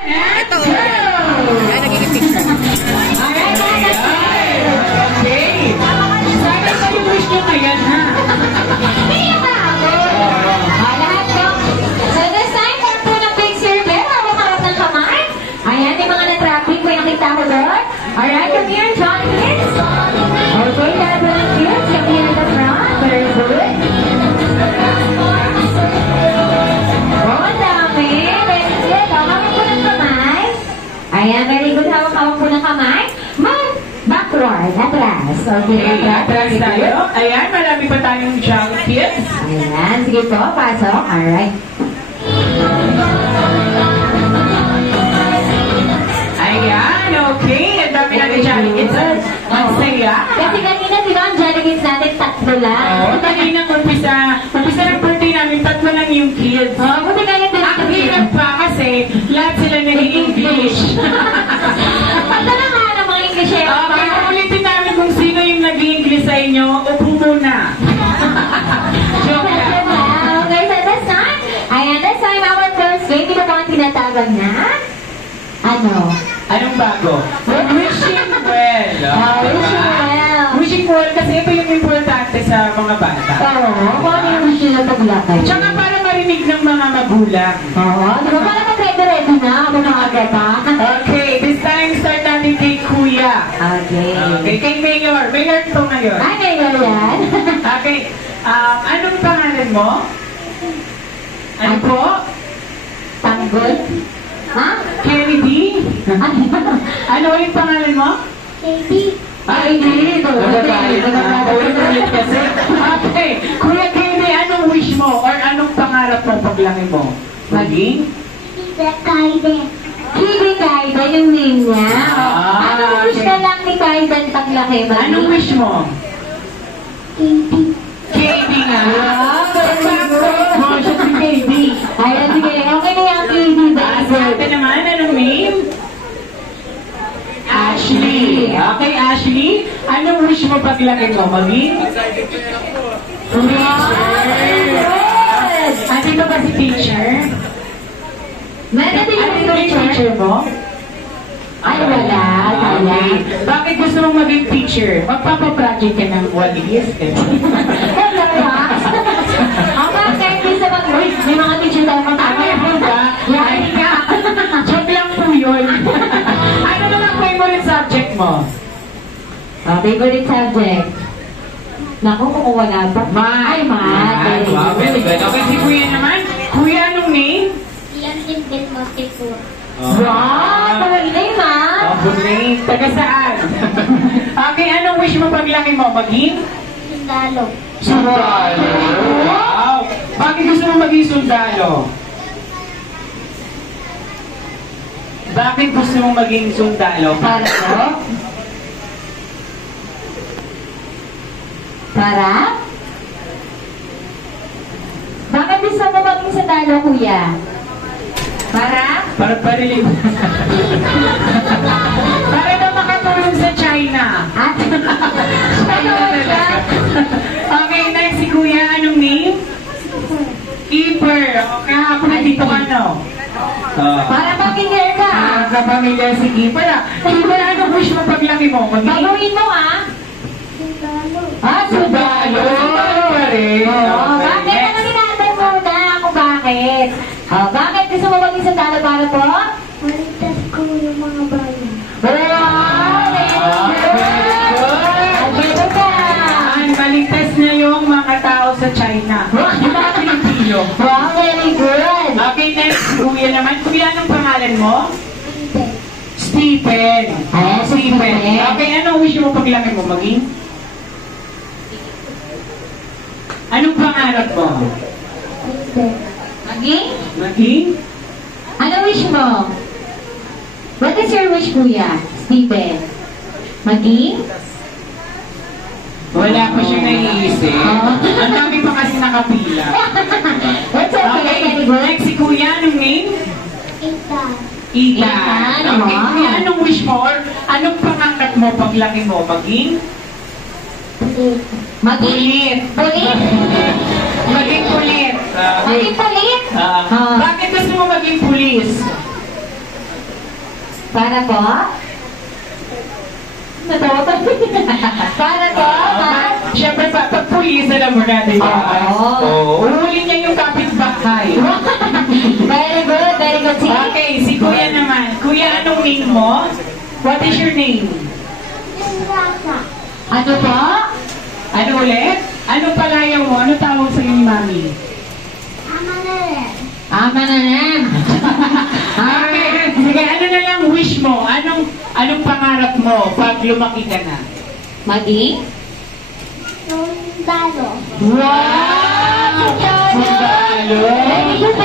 Ito. Ay, nagiging picture. Alright, okay. Sana pa yung wish nyo ngayon, ha? Pili ba ako? Lahat ko. So this time, meron po ng picture there. Hawak-hawak ng kamay. Ayan, yung mga na-traffic ko yung kita ko doon. Alright, come here, John Kids. Okay, lahat po ng kids. Come here in the front. Very good. Oh, dami. Very good. Hawak po ng kamay. Ayan, very good. Hawak-hawak po ng kamay. Backward, atras. Okay, atras tayo. Ayan, marami pa tayong junk kids. Ayan, sige po, pasok. Alright. Ayan, okay. Ang dami natin junk kids. Ang saya. Kasi kanina, di ba, ang jolly kids natin, tatlo lang. Oo, kanina umpisa ng birthday namin, tatlo lang yung kids. Oo, buti kaya din. Ang hirap pa kasi lahat sila nag-i-English. Tatlo lang nga ng mga English. Okay, ulitin namin kung sino yung nag-i-English sa inyo. Upo muna. Joke lang. Okay, so this time, ayan, this time, our first game, ito po ang tinatawag na, ano? Anong bago? Wishing well. Wishing well. Wishing well kasi ito yung importante sa mga bata. Oo, kung ano yung wish nila paglakay. Tsaka para marinig ng mga magulang. Oo, di ba para mag-ready na ako mga gata? Okay, this time start natin kay Kuya. Okay. Okay, kay Mayor. Mayor ito ngayon. Ay, Mayor yan. Okay, anong pangalan mo? Ano po? Tanggol? Ha? Kennedy? Ano yung pangalan mo? Katie. Ay, hindi. Ulit kasi. Okay. Kuya Kennedy, anong wish mo? Or anong pangarap mo paglaki mo? Maging? Kili Kaiden yung name niya. Anong wish na lang ni Kaiden paglaki ba? Anong wish mo? Katie. Katie nga. Sakto. Oh, siya si Katie. Ayan, sige. Okay na yung Katie. Sa atin naman, anong name? Ashley. Okay, Ashley. Anong wish mo paglaki mo? Maging? Andito ba si teacher? Meron din Ano yung yung teacher mo? Ay, wala. Okay. Bakit gusto mong maging teacher? Magpapaproject ka ng walis. Hello, ha? Okay, kahit din sa mag-uy, may mga teacher tayo matama. Ano ba? Ay nga. Joke lang po yun. Ano naman favorite subject mo? Favorite subject? Naku, kung wala pa. Ay, math. Wow, very good. Okay, si Kuya naman. Kuya, anong name? Ian Limbel Mosipur. Wow! Good name, ha? Good name. Taga saan? Okay, anong wish mo paglaki mo? Maging? Sundalo. Sundalo. Wow! Bakit gusto mo maging sundalo? Bakit gusto mo maging sundalo? Para po? Para? Bakit gusto mo maging sundalo, kuya? Para? Para parilig. Para na makatulong sa China. At? China talaga. Okay, next si Kuya. Anong name? Keeper. Okay, kahapon nandito ka, no? Para pag-ingay ka. Kapamilya si Keeper. Keeper, anong wish mo paglaki mo? Baguhin mo, ha? Sundalo. Sundalo. Sundalo pa rin. Bakit? Ano ginagawa muna kung bakit? Bakit gusto mo maging sundalo para po? Maligtas ko yung mga bayan. Wow! Very good! Dito ka! Maligtas niya yung mga tao sa China. Yung mga Pilipino. Wow, very good! Okay, next. Kuya naman. Kuya, anong pangalan mo? Stephen. Ayan, Stephen. Okay, anong wish mo paglaki mo? Maging? Anong pangarap mo? Maging? Maging? Ano wish mo? What is your wish, kuya? Stephen? Maging? Wala pa siyang naiisip. Ang dami pa kasi nakapila. That's okay, very good. Next si Kuya, anong name? Ethan. Ethan. Okay, Kuya, anong wish mo? Or anong pangarap mo paglaki mo? Maging? Pulit. Maging? Pulit? Maging pulit. Maging pulit? Bakit gusto mo maging pulis? Para po? Natawa pa. Para po? Siyempre, pagpulisan na mo natin. Oo. Uhuli niya yung kapitbahay. Very good, si. Okay, si Kuya naman. Kuya, anong name mo? What is your name? Rasa. Ano po? Ano ulit? Ano palaya mo? Ano tawag sa'yo ni Mami? Ama na rin. Ama na rin. Okay, sige, ano na lang wish mo? Anong pangarap mo pag lumaki ka na? Maging? Sundalo. Wow! Sundalo! Very good.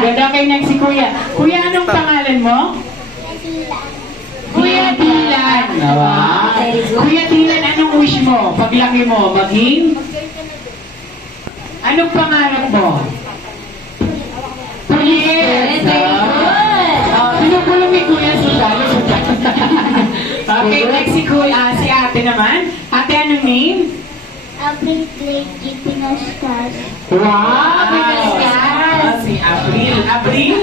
Ganda kay next si Kuya. Kuya, anong pangalan mo? Kuya Dylan. Wow. Very good. Kuya Dylan, anong wish mo? Paglaki mo, maging? Anong pangarap mo? Police. Very good. Pinukulong ni Kuya Sundalo. Okay, next si Kuya, si ate naman. Ate, anong name? April Blake Pinostas. Wow! Pinostas. Si April. April?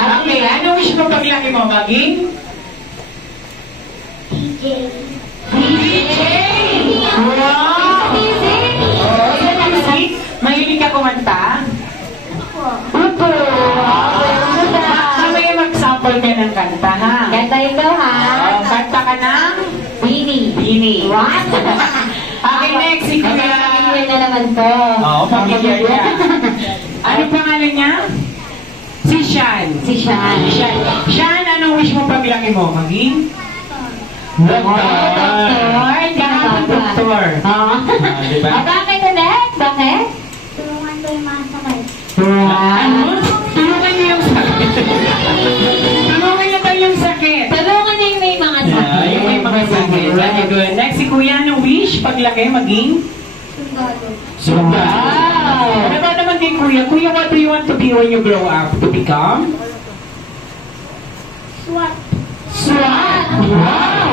Okay, ano wish mo paglaki mo? Maging? TJ. DJ! Wow! Easy. Oh, yan ang sweet. Mahilig ka kumanta? Opo. Mamaya mag-sample ka ng kanta, ha? Ganda ito ha. Oh, kanta ka ng Bini. Bini. What? Okay, next si Kuya. Pamilya na naman to. Oo, familiar niya. Ano pangalan niya? Si Shan. Si Sean. Shan. Shan, anong wish mo paglaki mo? Maging? Doktor. Kahapon doktor. Oo. Diba? Bakit ulit? Bakit? Tulungan ko yung mga sakay. Ano? Tulungan niyo yung sakit. Tulungan niyo tayo yung sakit. Tulungan na yung may mga sakit. Yung may mga sakit. Very good. Next, si Kuya, anong wish paglaki maging? Sundalo. Wow! Ano ba naman kay Kuya? Kuya, what do you want to be when you grow up? To become? SWAT. SWAT! Wow!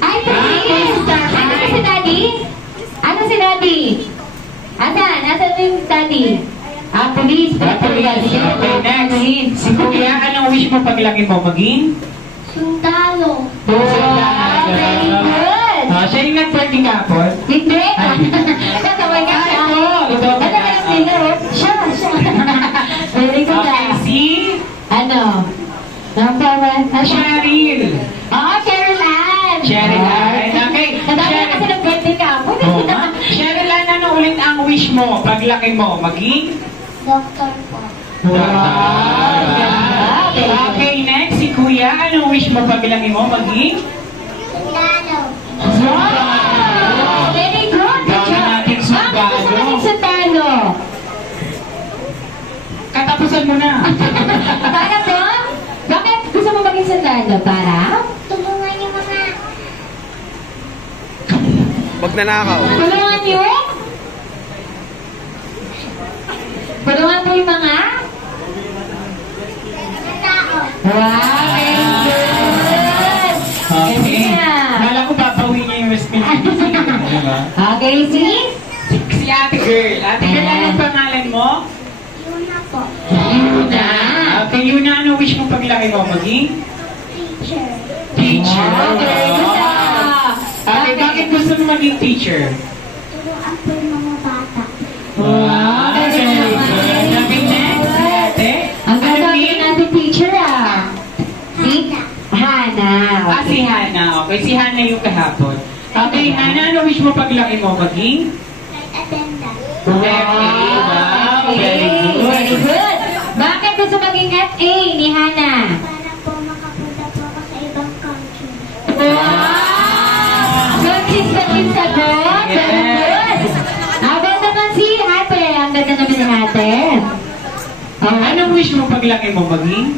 Ay, please! Ano si Daddy? Ano si Daddy? Asan? Asan yung Daddy? Police. Police. Okay, next. Si Kuya, anong wish mo paglaki mo maging? Sundalo. Wow, very good. Siya yung nag-working kapon? Hindi. Tatawag ka siya. Ito. Ano ka yung sila? Siya. Very good. Okay, si Ano? Number one. Cheryl. Oo, Cheryl Ann. Cheryl Ann. Okay. Nadami na kasi ng birthday ka po. Cheryl Ann, ano ulit ang wish mo paglaki mo? Maging? Doktor po. Wow! Okay, next, si Kuya, anong wish mo paglaki mo? Maging? Sundalo. Wow! Very good. Good Dami job. nating sundalo. Bakit gusto maging sundalo? Katapusan mo na. Para po? Bakit gusto mo maging sundalo? Para? Tulungan yung mga Magnanakaw. Tulungan niyo? Tulungan mo yung mga? tao. Wow! Very good. Okay. Yeah. Kala ko babawi niya yung responsibility. Diba? Okay, see? Si Ate Girl. Ate Girl, anong pangalan mo? Yun na po. Yuna. Okay, yun na, ano wish mo paglaki mo? Maging? Teacher. Teacher. Wow, very good. Okay, bakit gusto mo maging teacher? Turuan po yung mga bata. Wow, very good. Okay, next, si Ate. Ang ganda Ano ng name? natin teacher ah. Si Hana. Hana. Si Hana. Okay, si Hana yung kahapon. Okay, Hana, ano wish mo paglaki mo? Maging? Flight attendant. Okay, wow, very good. Very good. Bakit gusto maging FA ni Hana? Para po makapunta po ako sa ibang country. Wow! Consistent yung sagot. Very good. Habang naman si Ate. Ang ganda naman ni Ate. Anong wish mo paglaki mo? Maging?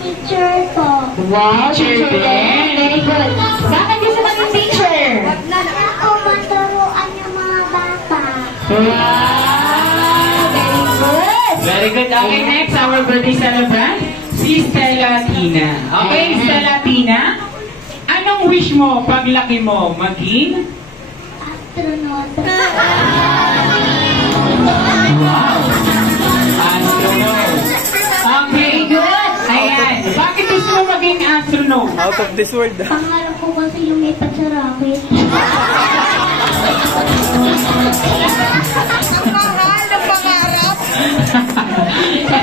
Teacher po. Wow, Teacher teacher din. Very good. Bakit gusto maging teacher? Para po maturuan yung mga bata. Wow! Very good. Very good. Okay, next, our birthday celebrant, si Stella Tina. Okay, Stella Tina, anong wish mo paglaki mo? Maging? Astronaut. Wow! Astronaut. Okay, good. Ayan. Bakit gusto mo maging astronaut? Out of this world. Pangarap ko kasi lumipat sa rocket.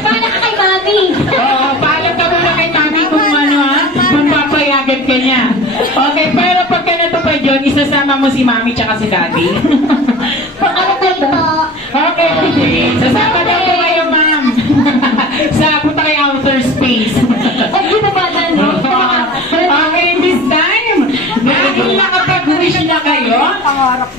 Paano ka kay Mami? Oo, paalam ka muna kay Mami kung ano ha, kung papayagan ka niya. Okay, pero pagka natupad yun, isasama mo si Mami tsaka si Daddy. Paano ka ba? Okay, sasama daw po kayo